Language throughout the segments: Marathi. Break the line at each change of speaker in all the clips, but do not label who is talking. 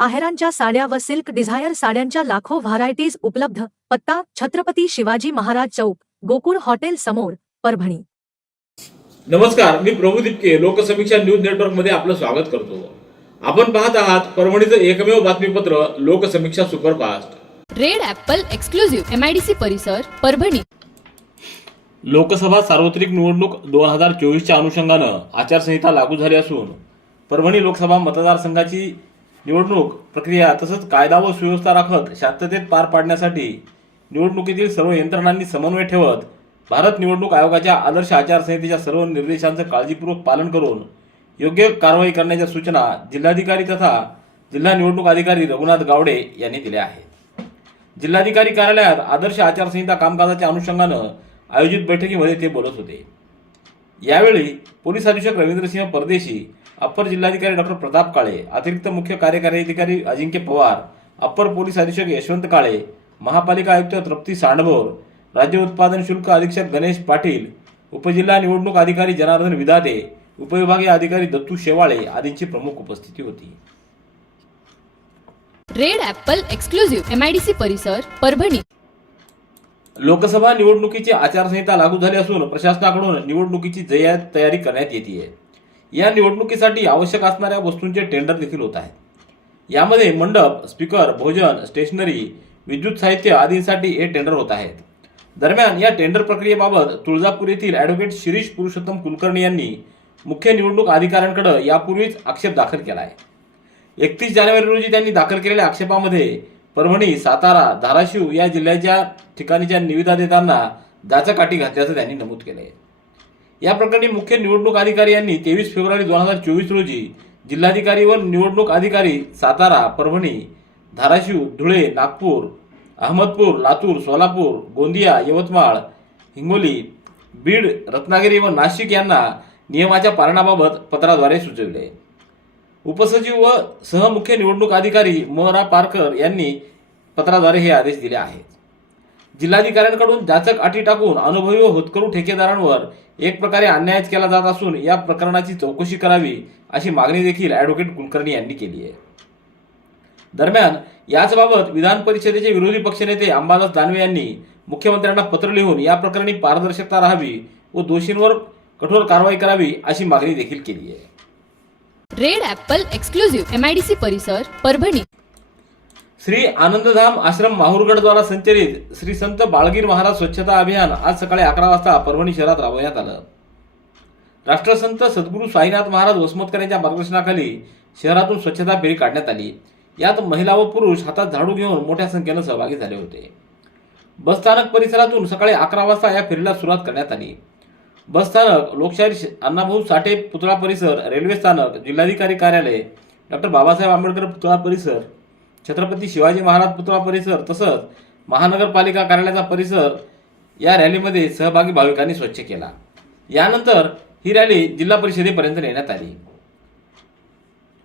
आहेरांच्या साड्या व सिल्क डिझायर साड्यांच्या लाखो व्हरायटीज उपलब्ध. पत्ता छत्रपती शिवाजी महाराज चौक गोकुळ हॉटेल समोर परभणी.
नमस्कार मी प्रभू दिपके लोकसमीक्षा न्यूज नेटवर्कमध्ये आपलं स्वागत करतो. आपण पाहत आहात परभणीचं एकमेव बातमीपत्र Lokasamiksha superfast.
Red apple exclusive MIDC परिसर परभणी.
लोकसभा सार्वत्रिक निवडणूक दोन हजार चोवीसच्या अनुषंगानं आचारसंहिता लागू झाली असून परभणी लोकसभा मतदारसंघाची निवडणूक प्रक्रिया तसंच कायदा व सुव्यवस्था राखत शांततेत पार पाडण्यासाठी निवडणुकीतील सर्व यंत्रणांनी समन्वय ठेवत भारत निवडणूक आयोगाच्या आदर्श आचारसंहितेच्या सर्व निर्देशांचं काळजीपूर्वक पालन करून योग्य कारवाई करण्याच्या सूचना जिल्हाधिकारी तथा जिल्हा निवडणूक अधिकारी रघुनाथ गावडे यांनी दिल्या आहेत. जिल्हाधिकारी कार्यालयात आदर्श आचारसंहिता कामकाजाच्या अनुषंगानं आयोजित बैठकीमध्ये ते बोलत होते. यावेळी पोलीस अधीक्षक रवींद्रसिंह परदेशी अप्पर जिल्हाधिकारी डॉक्टर प्रताप काळे अतिरिक्त मुख्य कार्यकारी अधिकारी अजिंक्य पवार अप्पर पोलीस अधीक्षक यशवंत काळे महापालिका आयुक्त तृप्ती सांडभोर राज्य उत्पादन शुल्क अधीक्षक गणेश पाटील उपजिल्हा निवडणूक अधिकारी जनार्दन विधाते उपविभागीय अधिकारी दत्तू शेवाळे आदींची प्रमुख उपस्थिती होती.
रेड ॲपल एक्सक्लुझिव्ह एमआयडीसी परिसर परभणी.
लोकसभा निवडणुकीची आचारसंहिता लागू झाली असून प्रशासनाकडून निवडणुकीची जय्यत तयारी करण्यात येते या निवडणुकीसाठी आवश्यक असणाऱ्या वस्तूंचे टेंडर देखील होत आहेत. यामध्ये मंडप स्पीकर भोजन स्टेशनरी विद्युत साहित्य आदींसाठी हे टेंडर होत आहेत. दरम्यान या टेंडर प्रक्रियेबाबत तुळजापूर येथील ॲडव्होकेट शिरीष पुरुषोत्तम कुलकर्णी यांनी मुख्य निवडणूक अधिकाऱ्यांकडे यापूर्वीच आक्षेप दाखल केला आहे. एकतीस जानेवारी रोजी त्यांनी दाखल केलेल्या आक्षेपामध्ये परभणी सातारा धाराशिव या जिल्ह्याच्या ठिकाणीच्या निविदा देताना जाचकाठी घातल्याचं त्यांनी नमूद केलं आहे या प्रकरणी मुख्य निवडणूक अधिकारी यांनी तेवीस फेब्रुवारी दोन हजार चोवीस रोजी जिल्हाधिकारी व निवडणूक अधिकारी सातारा परभणी धाराशिव धुळे नागपूर अहमदपूर लातूर सोलापूर गोंदिया यवतमाळ हिंगोली बीड रत्नागिरी व नाशिक यांना नियमाच्या पालनाबाबत पत्राद्वारे सुचविले. उपसचिव व सहमुख्य निवडणूक अधिकारी मोहरा पारकर यांनी पत्राद्वारे हे आदेश दिले आहेत. जिल्हाधिकाऱ्यांकडून जाचक अटी टाकून अनुभवी व होतकरू ठेकेदारांवर एक प्रकारे अन्यायच केला जात असून या प्रकरणाची चौकशी करावी अशी मागणी देखील ॲडव्होकेट कुलकर्णी यांनी केली आहे. दरम्यान याचबाबत विधान परिषदेचे विरोधी पक्षनेते अंबादास दानवे यांनी मुख्यमंत्र्यांना पत्र लिहून या प्रकरणी पारदर्शकता राहावी व दोषींवर कठोर कारवाई करावी अशी मागणी देखील केली आहे.
रेड ऍपल एक्सक्लुझिव्ह एमआयडीसी परिसर परभणी.
श्री आनंदधाम आश्रम माहूरगडद्वारा संचलित श्री संत बाळगीर महाराज स्वच्छता अभियान आज सकाळी अकरा वाजता परभणी शहरात राबवण्यात आलं. राष्ट्रसंत सद्गुरू साईनाथ महाराज वसमतकर यांच्या मार्गदर्शनाखाली शहरातून स्वच्छता फेरी काढण्यात आली. यात महिला व पुरुष हातात झाडू घेऊन मोठ्या संख्येनं सहभागी झाले होते. बसस्थानक परिसरातून सकाळी अकरा वाजता या फेरीला सुरुवात करण्यात आली. बसस्थानक लोकशाहीर अण्णाभाऊ साठे पुतळा परिसर रेल्वे स्थानक जिल्हाधिकारी कार्यालय डॉक्टर बाबासाहेब आंबेडकर पुतळा परिसर छत्रपती शिवाजी महाराज पुतळा परिसर तसंच महानगरपालिका कार्यालयाचा परिसर या रॅलीमध्ये सहभागी भाविकांनी स्वच्छ केला. यानंतर ही रॅली जिल्हा परिषदेपर्यंत नेण्यात आली.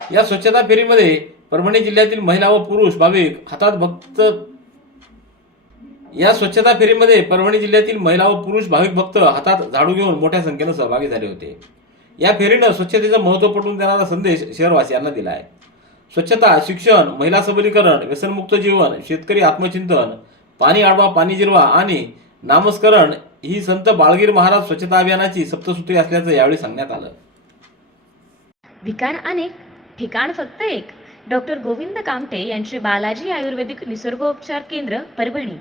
या स्वच्छता फेरीमध्ये परभणी जिल्ह्यातील महिला व पुरुष भाविक हातात भक्त या स्वच्छता फेरीमध्ये परभणी जिल्ह्यातील महिला व पुरुष भाविक भक्त हातात झाडू घेऊन मोठ्या संख्येनं सहभागी झाले होते. या फेरीनं स्वच्छतेचं महत्त्व पटवून देणारा संदेश शहरवासियांना दिला आहे स्वच्छता शिक्षण महिला सबलीकरण व्यसनमुक्त जीवन शेतकरी आत्मचिंतन पाणी आडवा पाणी जिरवा आणि नामस्करण ही संत बाळगीर महाराज स्वच्छता अभियानाची सप्तसूत्री असल्याचं यावेळी सांगण्यात आलं.
विकार अनेक ठिकाण फक्त एक. डॉक्टर गोविंद कामटे यांचे बालाजी आयुर्वेदिक निसर्गोपचार केंद्र परभणी.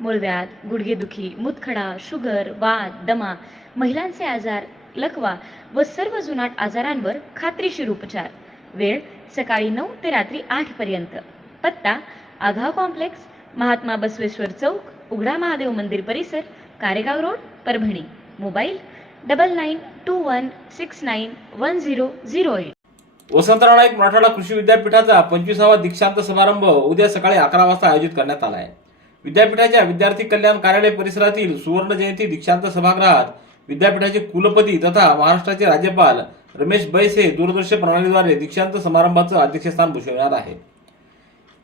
मूळव्याध गुडघेदुखी मुतखडा शुगर वाद दमा महिलांचे आजार लकवा व सर्व जुनाट आजारांवर खात्रीशीर उपचार. वेळ सकाळी नऊ ते रात्री आठ पर्यंत. पत्ता आघाव कॉम्प्लेक्स महात्मा बसवेश्वर चौक उघडा महादेव मंदिर परिसर Karegaon road Parbhani. Mobile double nine two one six nine one zero zero eight.
Vasantrao Naik Marathwada कृषी विद्यापीठाचा पंचवीसावा दीक्षांत समारंभ उद्या सकाळी अकरा वाजता आयोजित करण्यात आला आहे विद्यापीठाच्या विद्यार्थी कल्याण कार्यालय परिसरातील सुवर्ण जयंती दीक्षांत सभागृहात विद्यापीठाचे कुलपती तथा महाराष्ट्राचे राज्यपाल रमेश बैस हे दूरदृश्य प्रणालीद्वारे दीक्षांत समारंभाचं अध्यक्षस्थान भूषवणार आहे.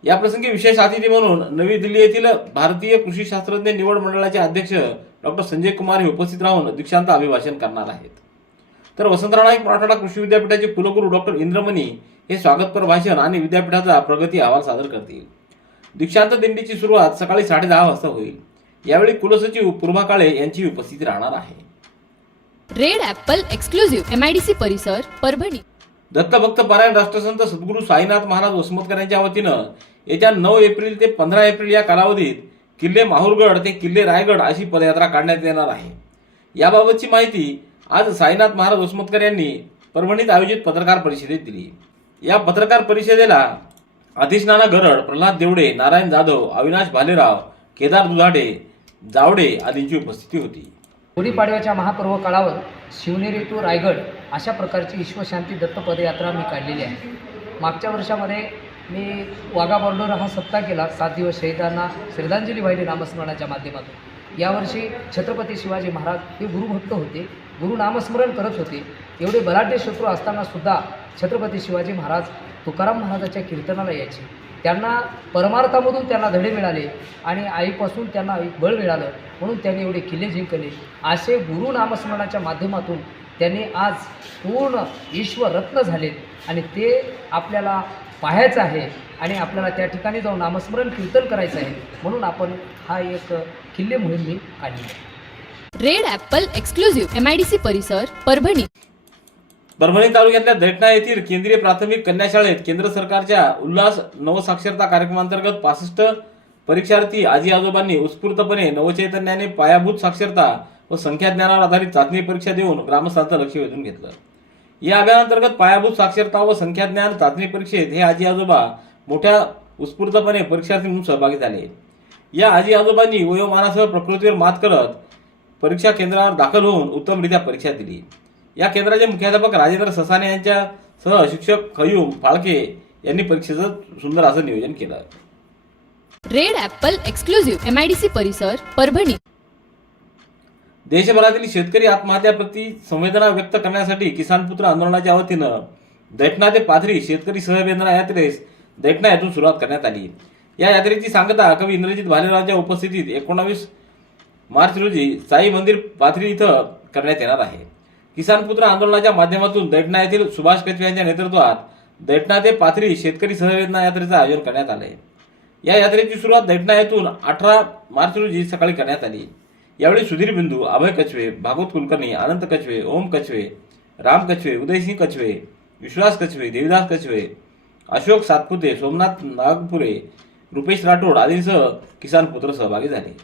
या प्रसंगी विशेष अतिथी म्हणून नवी दिल्ली येथील भारतीय कृषी शास्त्रज्ञ निवड मंडळाचे अध्यक्ष डॉक्टर संजय कुमार हे उपस्थित राहून दीक्षांत अभिभाषण करणार आहेत. तर वसंतराव नाईक मराठवाडा कृषी विद्यापीठाचे कुलगुरू डॉक्टर इंद्रमणी हे स्वागतपर भाषण आणि विद्यापीठाचा प्रगती अहवाल सादर करतील. दीक्षांत दिंडीची सुरुवात सकाळी साडेदहा वाजता होईल. यावेळी कुलसचिव पूर्भा काळे यांची उपस्थिती राहणार आहे.
Red apple exclusive M I D C परिसर परभणी.
दत्तभक्त पारायण राष्ट्रसंत सद्गुरू साईनाथ महाराज वसमतकर यांच्या वतीनं येत्या नऊ एप्रिल ते पंधरा एप्रिल या कालावधीत किल्ले माहूरगड ते किल्ले रायगड अशी पदयात्रा काढण्यात येणार आहे. याबाबतची माहिती आज साईनाथ महाराज वसमतकर यांनी परभणीत आयोजित पत्रकार परिषदेत दिली. या पत्रकार परिषदेला नाना गरड प्रल्हाद देवडे नारायण जाधव अविनाश भालेराव केदार दुधाडे जावडे आदींची उपस्थिती होती.
गुढीपाडव्याच्या महापर्व काळावर शिवनेरी टू रायगड अशा प्रकारची विश्वशांती दत्त पदयात्रा मी काढलेली आहे. मागच्या वर्षामध्ये मी वाघा बॉर्डर हा सप्ताह केला सात दिवस शहीदांना श्रद्धांजली वाहिली नामस्मरणाच्या माध्यमातून. यावर्षी छत्रपती शिवाजी महाराज हे गुरुभक्त होते गुरु नामस्मरण करत होते. एवढे बलाढ्य शत्रू असताना सुद्धा छत्रपती शिवाजी महाराज तुकाराम महाराजाच्या कीर्तनाला यायचे. त्यांना परमार्थामधून त्यांना धडे मिळाले आणि आईपासून त्यांना एक बळ मिळालं म्हणून त्यांनी एवढे किल्ले जिंकले असे गुरु नामस्मरणाच्या माध्यमातून त्यांनी आज पूर्ण ईश्वररत्न झालेत आणि ते आपल्याला पाहायचं आहे आणि आपल्याला त्या ठिकाणी जाऊन नामस्मरण कीर्तन करायचं आहे म्हणून आपण हा एक किल्ले मोहीम मी काढली
red apple exclusive M I D C परिसर परभणी.
परभणी तालुक्यातल्या दैठणा येथील केंद्रीय प्राथमिक कन्या शाळेत केंद्र सरकारच्या उल्हास नवसाक्षरता कार्यक्रमांतर्गत पासष्ट परीक्षार्थी आजी आजोबांनी उत्स्फूर्तपणे नवचैतन्याने पायाभूत साक्षरता व संख्याज्ञानावर आधारित चाचणी परीक्षा देऊन ग्रामस्थांचं लक्ष वेधून घेतलं. या अभियानांतर्गत पायाभूत साक्षरता व संख्याज्ञान चाचणी परीक्षेत हे आजी आजोबा मोठ्या उत्स्फूर्तपणे परीक्षार्थी म्हणून सहभागी झाले. या आजी आजोबांनी वयोमानासह प्रकृतीवर मात करत परीक्षा केंद्रावर दाखल होऊन उत्तमरित्या परीक्षा दिली. या केंद्राचे मुख्याध्यापक राजेंद्र ससाने यांच्या सह शिक्षक खयूम फाळके यांनी परीक्षेचं सुंदर असं नियोजन केलं.
Red apple exclusive M I D C परिसर परभणी.
देशभरातील शेतकरी आत्महत्याप्रती संवेदना व्यक्त करण्यासाठी किसान पुत्र आंदोलनाच्या वतीनं दैठणा ते पाथरी शेतकरी सहवेदना यात्रेस दैठणा येथून सुरुवात करण्यात आली. या यात्रेची सांगता कवी इंद्रजित भालेरावच्या उपस्थितीत एकोणावीस मार्च रोजी साई मंदिर पाथरी इथं करण्यात येणार आहे. किसान पुत्र आंदोलनाच्या माध्यमातून दैठणा येथील सुभाष कचवे यांच्या नेतृत्वात दैठणा ते पाथरी शेतकरी सहवेदना यात्रेचं आयोजन करण्यात आलं. आहे या यात्रेची सुरुवात दैठणा येथून अठरा मार्च रोजी सकाळी करण्यात आली. यावेळी सुधीर बिंदू अभय कचवे भागवत कुलकर्णी अनंत कचवे ओम कचवे राम कचवे उदयसिंह कचवे विश्वास कचवे देविदास कचवे अशोक सातपुते सोमनाथ नागपुरे रुपेश राठोड आदींसह किसान पुत्र सहभागी झाले.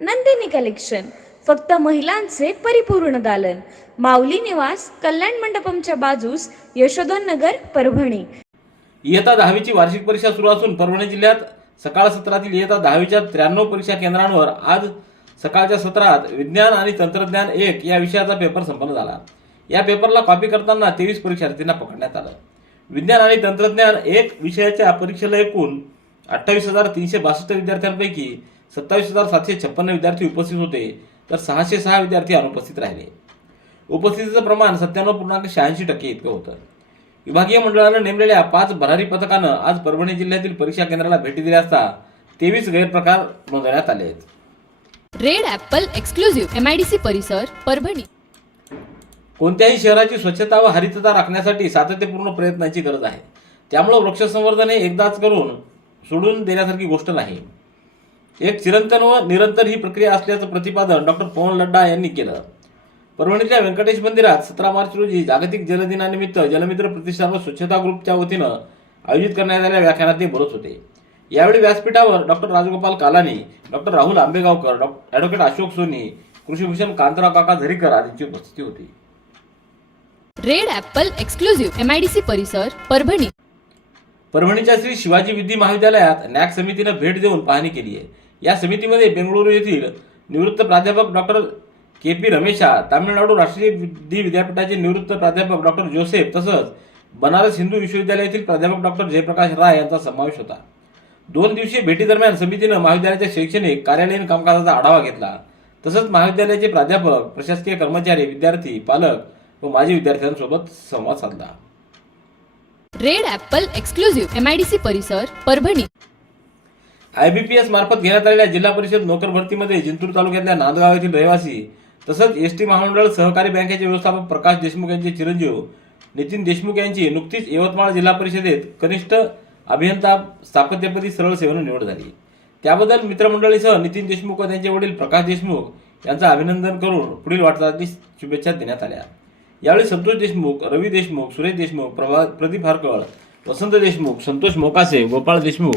नंदिनी कलेक्शन. फक्त महिलांचे परिपूर्ण दालन. माऊली निवास कल्याण मंडपमच्या बाजूस यशोधन नगर परभणी.
इयत्ता दहावीची वार्षिक परीक्षा सुरू असून परभणी जिल्ह्यात सकाळ सत्रातील इयत्ता दहावीच्या त्र्याण्णव परीक्षा केंद्रांवर आज सकाळच्या सत्रात विज्ञान आणि तंत्रज्ञान एक या विषयाचा पेपर संपन्न झाला. या पेपरला कॉपी करताना तेवीस परीक्षार्थींना पकडण्यात आलं. विज्ञान आणि तंत्रज्ञान एक विषयाच्या परीक्षेला एकूण अठ्ठावीस हजार तीनशे बासष्ट विद्यार्थ्यांपैकी सत्तावीस हजार सातशे छप्पन्न विद्यार्थी उपस्थित होते. तर सहाशे सहा विद्यार्थी अनुपस्थित राहिले. उपस्थितीचं प्रमाण सत्त्याण्णव पूर्णांक शहाऐंशी टक्के इतकं होतं. विभागीय मंडळानं नेमलेल्या पाच भरारी पथकानं आज परभणी जिल्ह्यातील परीक्षा केंद्राला भेटी दिल्या असता तेवीस गैरप्रकार नोंदवण्यात आले आहेत.
Red apple exclusive M I D C परिसर परभणी.
कोणत्याही शहराची स्वच्छता व हरितता राखण्यासाठी सातत्यपूर्ण प्रयत्नांची गरज आहे. त्यामुळं वृक्षसंवर्धन हे एकदाच करून सोडून देण्यासारखी गोष्ट नाही. एक चिरंतन व निरंतर ही प्रक्रिया असल्याचं प्रतिपादन डॉक्टर पवन लड्डा यांनी केलं. परभणीतल्या व्यंकटेश मंदिरात सतरा मार्च रोजी जागतिक जलदिनानिमित्त जलमित्र प्रतिष्ठान व स्वच्छता ग्रुपच्या वतीनं आयोजित करण्यात आलेल्या व्याख्यानात ते बोलत होते. यावेळी व्यासपीठावर doctor Rajgopal Kalani doctor Rahul Ambegaonkar doctor advocate Ashok Soni कृषीभूषण Kantrao काका झरीकर आदींची उपस्थिती होती.
Red apple exclusive M I D C परिसर परभणी.
परभणीच्या श्री शिवाजी विद्या महाविद्यालयात नॅक समितीनं भेट देऊन पाहणी केली आहे. या समितीमध्ये बेंगळुरू येथील निवृत्त प्राध्यापक doctor K P Ramesha Tamil Nadu राष्ट्रीय विधी विद्यापीठाचे निवृत्त प्राध्यापक डॉक्टर जोसेफ तसंच बनारस हिंदू विश्वविद्यालयातील प्राध्यापक डॉक्टर जयप्रकाश राय यांचा समावेश होता. दोन दिवसीय भेटीदरम्यान समितीनं महाविद्यालयाच्या शैक्षणिक कार्यालयीन कामकाजाचा आढावा घेतला. तसंच महाविद्यालयाचे प्राध्यापक प्रशासकीय कर्मचारी विद्यार्थी पालक व माजी विद्यार्थ्यांसोबत संवाद साधला.
रेड एक्सक्लुझिव्ह परिसर परभणी.
आयबीपीएस मार्फत घेण्यात आलेल्या जिल्हा परिषद नोकर भरतीमध्ये जिंतूर तालुक्यातल्या नांदगाव येथील रहिवासी तसंच एस टी महामंडळ सहकारी बँकेचे व्यवस्थापक प्रकाश देशमुख यांचे चिरंजीव नितीन देशमुख यांची नुकतीच यवतमाळ जिल्हा परिषदेत कनिष्ठ अभियंता स्थापत्यपदी सरळ सेवेनं निवड झाली. त्याबद्दल मित्रमंडळीसह नितीन देशमुख व त्यांचे वडील प्रकाश देशमुख यांचं अभिनंदन करून पुढील वाटचालीस शुभेच्छा देण्यात आल्या. यावेळी संतोष देशमुख रवी देशमुख सुरेश देशमुख प्रभा प्रदीप हारकळ वसंत देशमुख संतोष मोकासे गोपाळ देशमुख